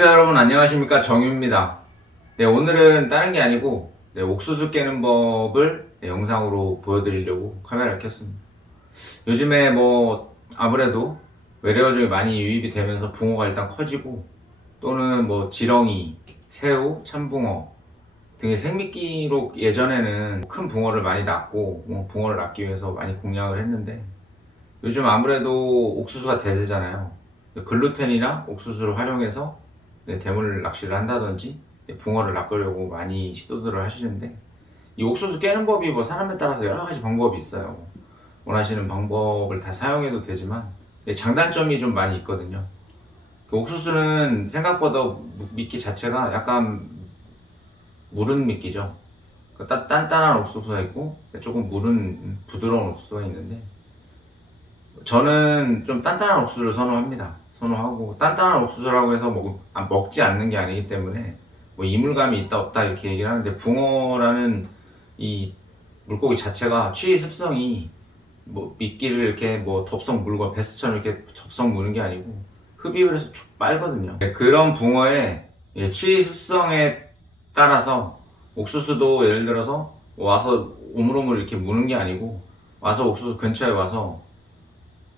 시청자 여러분 안녕하십니까, 정유입니다. 네, 오늘은 다른 게 아니고 옥수수 깨는 법을 영상으로 보여드리려고 카메라를 켰습니다. 요즘에 뭐 아무래도 외래어종이 많이 유입이 되면서 붕어가 일단 커지고, 또는 뭐 지렁이, 새우, 참붕어 등의 생미끼로 예전에는 큰 붕어를 많이 낳고 붕어를 낳기 위해서 많이 공략을 했는데, 요즘 아무래도 옥수수가 대세잖아요. 글루텐이나 옥수수를 활용해서 대물 낚시를 한다든지 붕어를 낚으려고 많이 시도들을 하시는데, 이 옥수수 깨는 법이 뭐 사람에 따라서 여러 가지 방법이 있어요. 원하시는 방법을 다 사용해도 되지만 장단점이 좀 많이 있거든요. 그 옥수수는 생각보다 미끼 자체가 약간 무른 미끼죠. 단단한 옥수수가 있고 조금 무른 부드러운 옥수수가 있는데, 저는 좀 단단한 옥수수를 선호하고, 단단한 옥수수라고 해서 먹지 않는 게 아니기 때문에 뭐 이물감이 있다 없다 이렇게 얘기를 하는데, 붕어라는 이 물고기 자체가 취의 습성이 뭐 미끼를 이렇게 뭐 덥석 물고 베스처럼 이렇게 덥석 무는 게 아니고 흡입을 해서 쭉 빨거든요. 그런 붕어의 취의 습성에 따라서 옥수수도 예를 들어서 와서 오물오물 이렇게 무는 게 아니고, 와서 옥수수 근처에 와서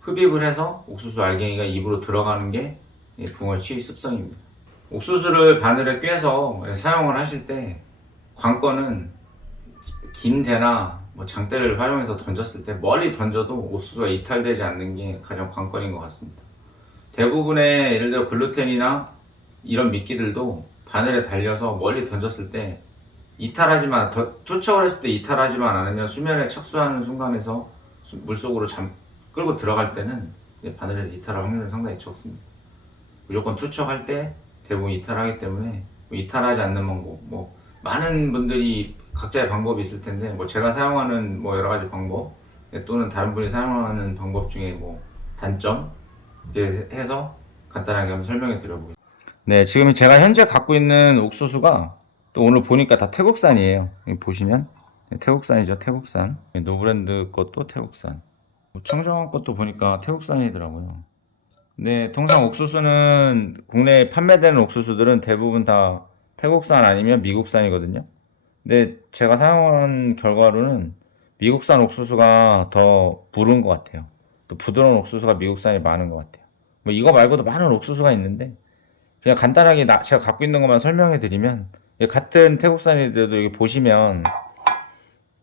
흡입을 해서 옥수수 알갱이가 입으로 들어가는 게 붕어의 취의 습성입니다. 옥수수를 바늘에 꿰서 사용을 하실 때 관건은 긴 대나 뭐 장대를 활용해서 던졌을 때 멀리 던져도 옥수수가 이탈되지 않는 게 가장 관건인 것 같습니다. 대부분의 예를 들어 글루텐이나 이런 미끼들도 바늘에 달려서 멀리 던졌을 때 투척을 했을 때 이탈하지만 않으면 수면에 착수하는 순간에서 물속으로 끌고 들어갈 때는 바늘에서 이탈할 확률은 상당히 적습니다. 무조건 투척할 때 대부분 이탈하기 때문에 이탈하지 않는 방법, 뭐 많은 분들이 각자의 방법이 있을 텐데, 뭐 제가 사용하는 뭐 여러 가지 방법 또는 다른 분이 사용하는 방법 중에 뭐 단점 이렇게 해서 간단하게 한번 설명해 드려보겠습니다. 네, 지금 제가 현재 갖고 있는 옥수수가 또 오늘 보니까 다 태국산이에요. 여기 보시면 태국산이죠, 태국산. 노브랜드 것도 태국산. 청정원 것도 보니까 태국산이더라고요. 근데 통상 옥수수는 국내에 판매되는 옥수수들은 대부분 다 태국산 아니면 미국산이거든요. 근데 제가 사용한 결과로는 미국산 옥수수가 더 부른 것 같아요. 또 부드러운 옥수수가 미국산이 많은 것 같아요. 뭐 이거 말고도 많은 옥수수가 있는데, 그냥 간단하게 제가 갖고 있는 것만 설명해 드리면, 같은 태국산이라도 여기 보시면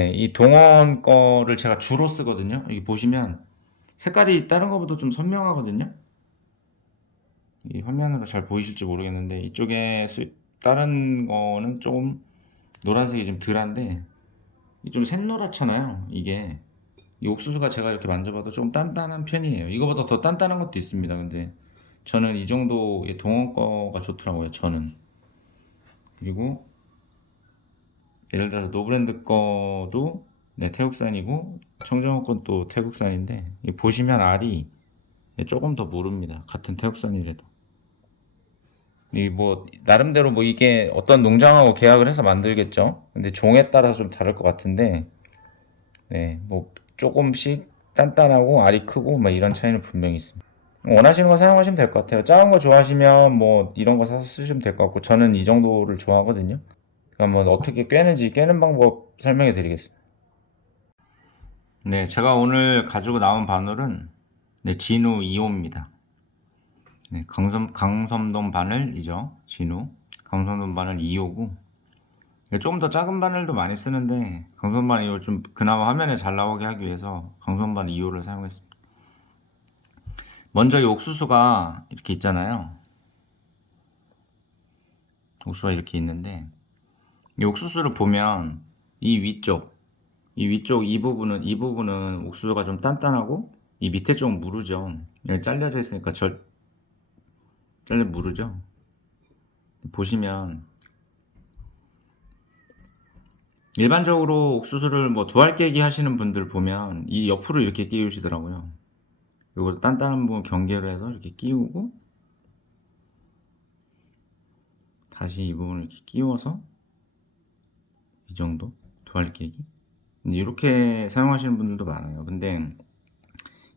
이 동원 거를 제가 주로 쓰거든요. 여기 보시면 색깔이 다른 것보다 좀 선명하거든요. 이 화면으로 잘 보이실지 모르겠는데, 이쪽에 다른 거는 조금 노란색이 좀 덜한데 좀 샛노랗잖아요. 이게 이 옥수수가 제가 이렇게 만져봐도 좀 단단한 편이에요. 이거보다 더 단단한 것도 있습니다. 근데 저는 이 정도의 동원 거가 좋더라고요, 저는. 그리고 예를 들어서 노브랜드 거도 태국산이고, 청정원 것도 태국산인데 보시면 알이 조금 더 무릅니다. 같은 태국산이라도. 이 뭐 나름대로 뭐 이게 어떤 농장하고 계약을 해서 만들겠죠. 근데 종에 따라서 좀 다를 것 같은데, 뭐 조금씩 단단하고 알이 크고 막 이런 차이는 분명히 있습니다. 원하시는 거 사용하시면 될 것 같아요. 작은 거 좋아하시면 뭐 이런 거 사서 쓰시면 될 것 같고, 저는 이 정도를 좋아하거든요. 그럼 뭐 어떻게 꿰는지 깨는 방법 설명해 드리겠습니다. 네, 제가 오늘 가지고 나온 바늘은 진우 2호입니다. 강섬동 바늘이죠. 진우. 강섬동 바늘 2호고, 조금 더 작은 바늘도 많이 쓰는데 강섬 바늘 2호 좀 그나마 화면에 잘 나오게 하기 위해서 강섬 바늘 2호를 사용했습니다. 먼저 이 옥수수가 이렇게 있잖아요. 옥수수가 이렇게 있는데, 이 옥수수를 보면 이 부분은 옥수수가 좀 단단하고, 이 밑에 좀 무르죠. 여기 잘려져 있으니까 잘려 무르죠. 보시면 일반적으로 옥수수를 뭐 두알 깨기 하시는 분들 보면 이 옆으로 이렇게 끼우시더라고요. 이거 단단한 부분 경계로 해서 이렇게 끼우고, 다시 이 부분을 이렇게 끼워서 이 정도 두알 깨기. 이렇게 사용하시는 분들도 많아요. 근데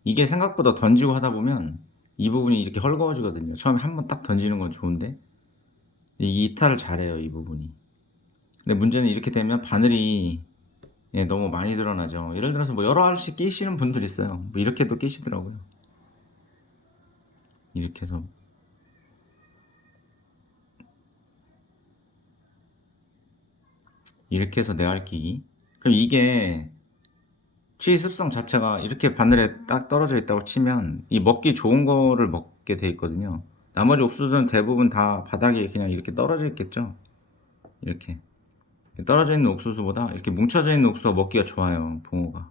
이게 생각보다 던지고 하다 보면 이 부분이 이렇게 헐거워지거든요. 처음에 한번 딱 던지는 건 좋은데 이 이탈을 잘해요, 이 부분이. 근데 문제는 이렇게 되면 바늘이 너무 많이 드러나죠. 예를 들어서 뭐 여러 알씩 끼시는 분들 있어요. 뭐 이렇게도 끼시더라고요. 이렇게 해서 네 알 끼기. 그럼 이게 취습성 자체가 이렇게 바늘에 딱 떨어져 있다고 치면 이 먹기 좋은 거를 먹게 돼 있거든요. 나머지 옥수수는 대부분 다 바닥에 그냥 이렇게 떨어져 있겠죠. 이렇게 떨어져 있는 옥수수보다 이렇게 뭉쳐져 있는 옥수수가 먹기가 좋아요, 붕어가.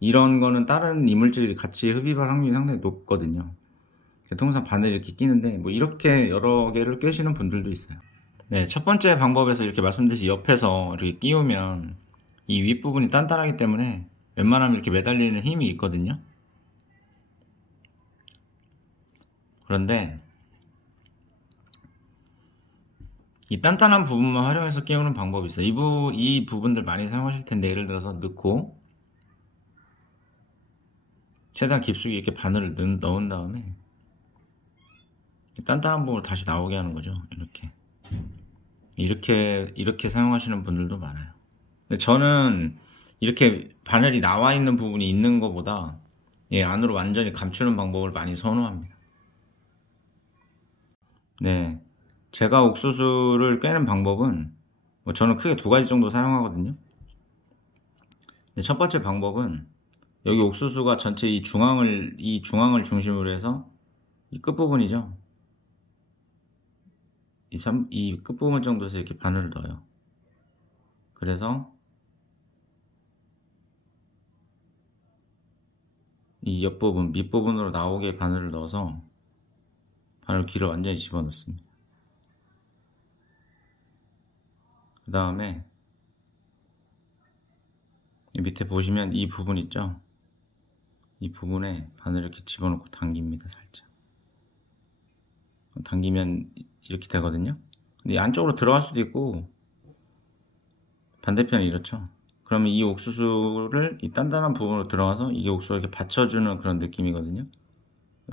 이런 거는 다른 이물질이 같이 흡입할 확률이 상당히 높거든요. 통상 바늘 이렇게 끼는데 뭐 이렇게 여러 개를 꿰시는 분들도 있어요. 네, 첫 번째 방법에서 이렇게 말씀드렸듯이 옆에서 이렇게 끼우면 이 윗부분이 단단하기 때문에 웬만하면 이렇게 매달리는 힘이 있거든요. 그런데 이 단단한 부분만 활용해서 끼우는 방법이 있어요. 이 부분들 많이 사용하실 텐데, 예를 들어서 넣고 최대한 깊숙이 이렇게 바늘을 넣은 다음에 단단한 부분을 다시 나오게 하는 거죠. 이렇게 사용하시는 분들도 많아요. 근데 저는 이렇게 바늘이 나와 있는 부분이 있는 것보다 안으로 완전히 감추는 방법을 많이 선호합니다. 네, 제가 옥수수를 꿰는 방법은 저는 크게 두 가지 정도 사용하거든요. 첫 번째 방법은 여기 옥수수가 전체 이 중앙을 중심으로 해서 이 끝부분이죠. 이 끝부분 정도에서 이렇게 바늘을 넣어요. 그래서 이 옆부분, 밑부분으로 나오게 바늘을 넣어서 바늘 귀를 완전히 집어넣습니다. 그 다음에 밑에 보시면 이 부분 있죠? 이 부분에 바늘을 이렇게 집어넣고 당깁니다. 살짝 당기면 이렇게 되거든요. 근데 안쪽으로 들어갈 수도 있고 반대편이 이렇죠. 그러면 이 옥수수를 이 단단한 부분으로 들어가서 이게 옥수수를 이렇게 받쳐주는 그런 느낌이거든요.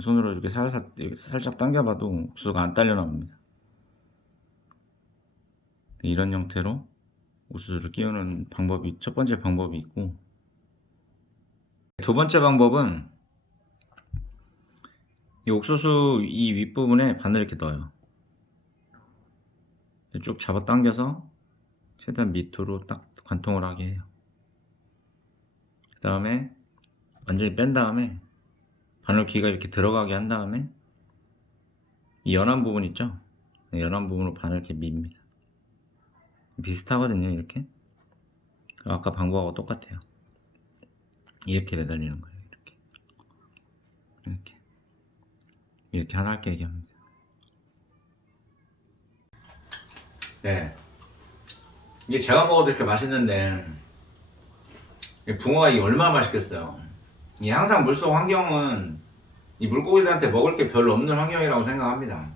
손으로 이렇게 살짝 당겨봐도 옥수수가 안 딸려 나옵니다. 이런 형태로 옥수수를 끼우는 방법이 첫 번째 방법이 있고, 두 번째 방법은 이 옥수수 이 윗부분에 바늘 이렇게 넣어요. 쭉 잡아 당겨서 최대한 밑으로 딱 관통을 하게 해요. 그 다음에 완전히 뺀 다음에 바늘 귀가 이렇게 들어가게 한 다음에 이 연한 부분 있죠? 연한 부분으로 바늘 이렇게 밉니다. 비슷하거든요. 이렇게 아까 방법하고 똑같아요. 이렇게 매달리는 거예요. 이렇게 하나 할게 얘기합니다. 네, 이게 제가 먹어도 이렇게 맛있는데 붕어가 이게 얼마나 맛있겠어요. 이 항상 물속 환경은 이 물고기들한테 먹을 게 별로 없는 환경이라고 생각합니다.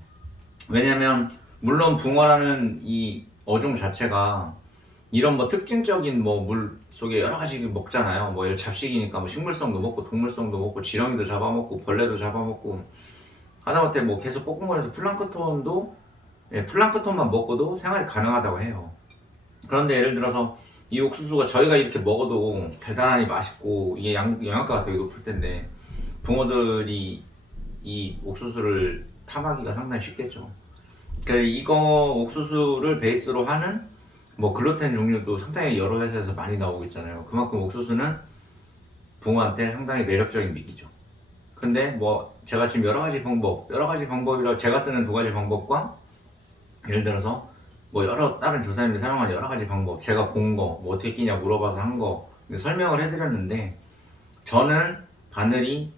왜냐면 물론 붕어라는 이 어종 자체가 이런 뭐 특징적인 뭐 물 속에 여러 가지 먹잖아요. 뭐 잡식이니까 뭐 식물성도 먹고 동물성도 먹고 지렁이도 잡아먹고 벌레도 잡아먹고 하다못해 뭐 계속 뽀송거려서 플랑크톤만 먹고도 생활이 가능하다고 해요. 그런데 예를 들어서 이 옥수수가 저희가 이렇게 먹어도 대단히 맛있고 이게 영양가가 되게 높을 텐데 붕어들이 이 옥수수를 탐하기가 상당히 쉽겠죠. 그러니까 이거 옥수수를 베이스로 하는 뭐 글루텐 종류도 상당히 여러 회사에서 많이 나오고 있잖아요. 그만큼 옥수수는 붕어한테 상당히 매력적인 미끼죠. 근데 뭐 제가 지금 여러 가지 방법이라 제가 쓰는 두 가지 방법과 예를 들어서 뭐 여러 다른 조사님들이 사용하는 여러 가지 방법, 제가 본 거, 뭐 어떻게 끼냐 물어봐서 한 거 설명을 해드렸는데 저는 바늘이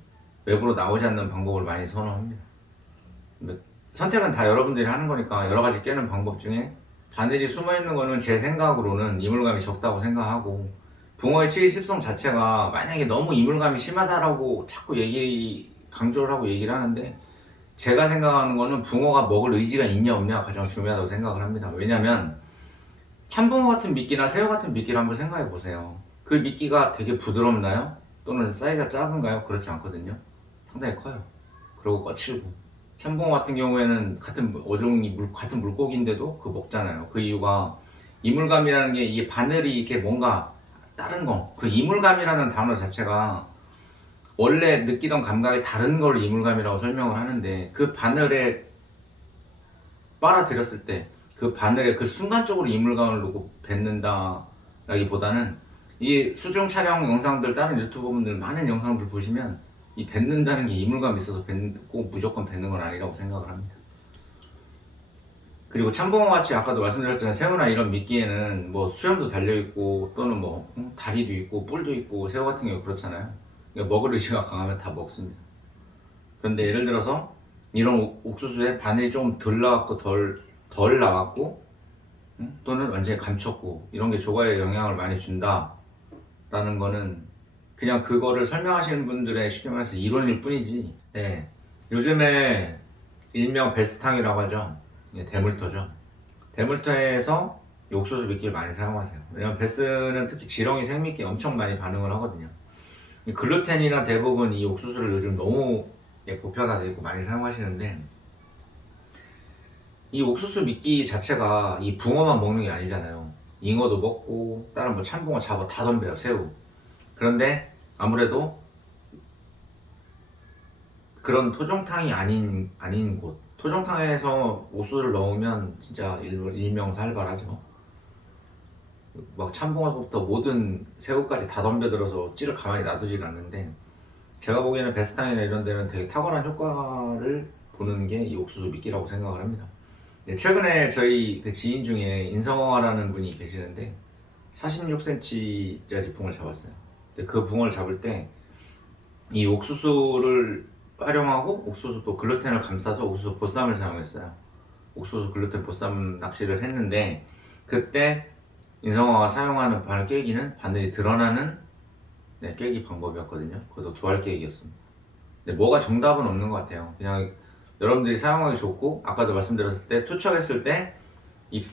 외부로 나오지 않는 방법을 많이 선호합니다. 선택은 다 여러분들이 하는 거니까 여러 가지 깨는 방법 중에 바늘이 숨어 있는 거는 제 생각으로는 이물감이 적다고 생각하고, 붕어의 치위습성 자체가 만약에 너무 이물감이 심하다라고 자꾸 강조를 하고 얘기를 하는데 제가 생각하는 거는 붕어가 먹을 의지가 있냐 없냐가 가장 중요하다고 생각을 합니다. 왜냐면 참붕어 같은 미끼나 새우 같은 미끼를 한번 생각해 보세요. 그 미끼가 되게 부드럽나요? 또는 사이즈가 작은가요? 그렇지 않거든요. 상당히 커요. 그리고 거칠고 참붕어 같은 경우에는 같은 어종이 같은 물고기인데도 그 먹잖아요. 그 이유가 이물감이라는 게 이게 바늘이 이렇게 뭔가 다른 거, 그 이물감이라는 단어 자체가 원래 느끼던 감각이 다른 걸 이물감이라고 설명을 하는데 그 바늘에 빨아들였을 때 그 바늘에 그 순간적으로 이물감을 놓고 뱉는다라기보다는 이 수중 촬영 영상들 다른 유튜버분들 많은 영상들 보시면 이 뱉는다는 게 이물감이 있어서 뱉고 무조건 뱉는 건 아니라고 생각을 합니다. 그리고 참붕어 같이 아까도 말씀드렸지만 새우나 이런 미끼에는 뭐 수염도 달려있고 또는 뭐 다리도 있고 뿔도 있고 새우 같은 경우 그렇잖아요. 그러니까 먹을 의지가 강하면 다 먹습니다. 그런데 예를 들어서 이런 옥수수에 바늘이 좀 덜 나왔고 덜 나왔고 또는 완전히 감췄고 이런 게 조과에 영향을 많이 준다라는 거는 그냥 그거를 설명하시는 분들의 쉽게 말해서 이론일 뿐이지. 네. 요즘에 일명 베스탕이라고 하죠. 대물토죠. 대물토에서 이 옥수수 미끼를 많이 사용하세요. 왜냐면 베스는 특히 지렁이 생미끼 엄청 많이 반응을 하거든요. 이 글루텐이나 대부분 이 옥수수를 요즘 너무 보편화되어 있고 많이 사용하시는데 이 옥수수 미끼 자체가 이 붕어만 먹는 게 아니잖아요. 잉어도 먹고 다른 뭐 참붕어, 잡어 다 덤벼요. 새우. 그런데 아무래도 그런 토종탕이 아닌 곳, 토종탕에서 옥수수를 넣으면 진짜 일명살발하죠. 막 참붕어부터 모든 새우까지 다 덤벼들어서 찌를 가만히 놔두질 않는데 제가 보기에는 베스탕이나 이런 데는 되게 탁월한 효과를 보는 게 이 옥수수 미끼라고 생각을 합니다. 네, 최근에 저희 그 지인 중에 인성화라는 분이 계시는데 46cm짜리 붕어를 잡았어요. 근데 그 붕어를 잡을 때 이 옥수수를 활용하고 옥수수 또 글루텐을 감싸서 옥수수 보쌈을 사용했어요. 옥수수 글루텐 보쌈 낚시를 했는데 그때 인성화가 사용하는 바늘 깨기는 바늘이 드러나는 깨기 방법이었거든요. 그것도 두알 깨기였습니다. 근데 뭐가 정답은 없는 것 같아요. 그냥 여러분들이 사용하기 좋고 아까도 말씀드렸을 때 투척했을 때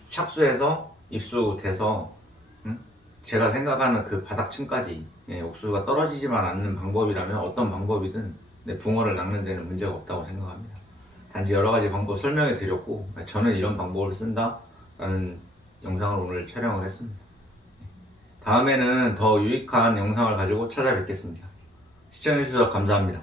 착수해서 입수 돼서 제가 생각하는 그 바닥층까지 옥수수가 떨어지지만 않는 방법이라면 어떤 방법이든 붕어를 낚는 데는 문제가 없다고 생각합니다. 단지 여러 가지 방법 설명해 드렸고 저는 이런 방법을 쓴다 라는 영상을 오늘 촬영을 했습니다. 다음에는 더 유익한 영상을 가지고 찾아뵙겠습니다. 시청해주셔서 감사합니다.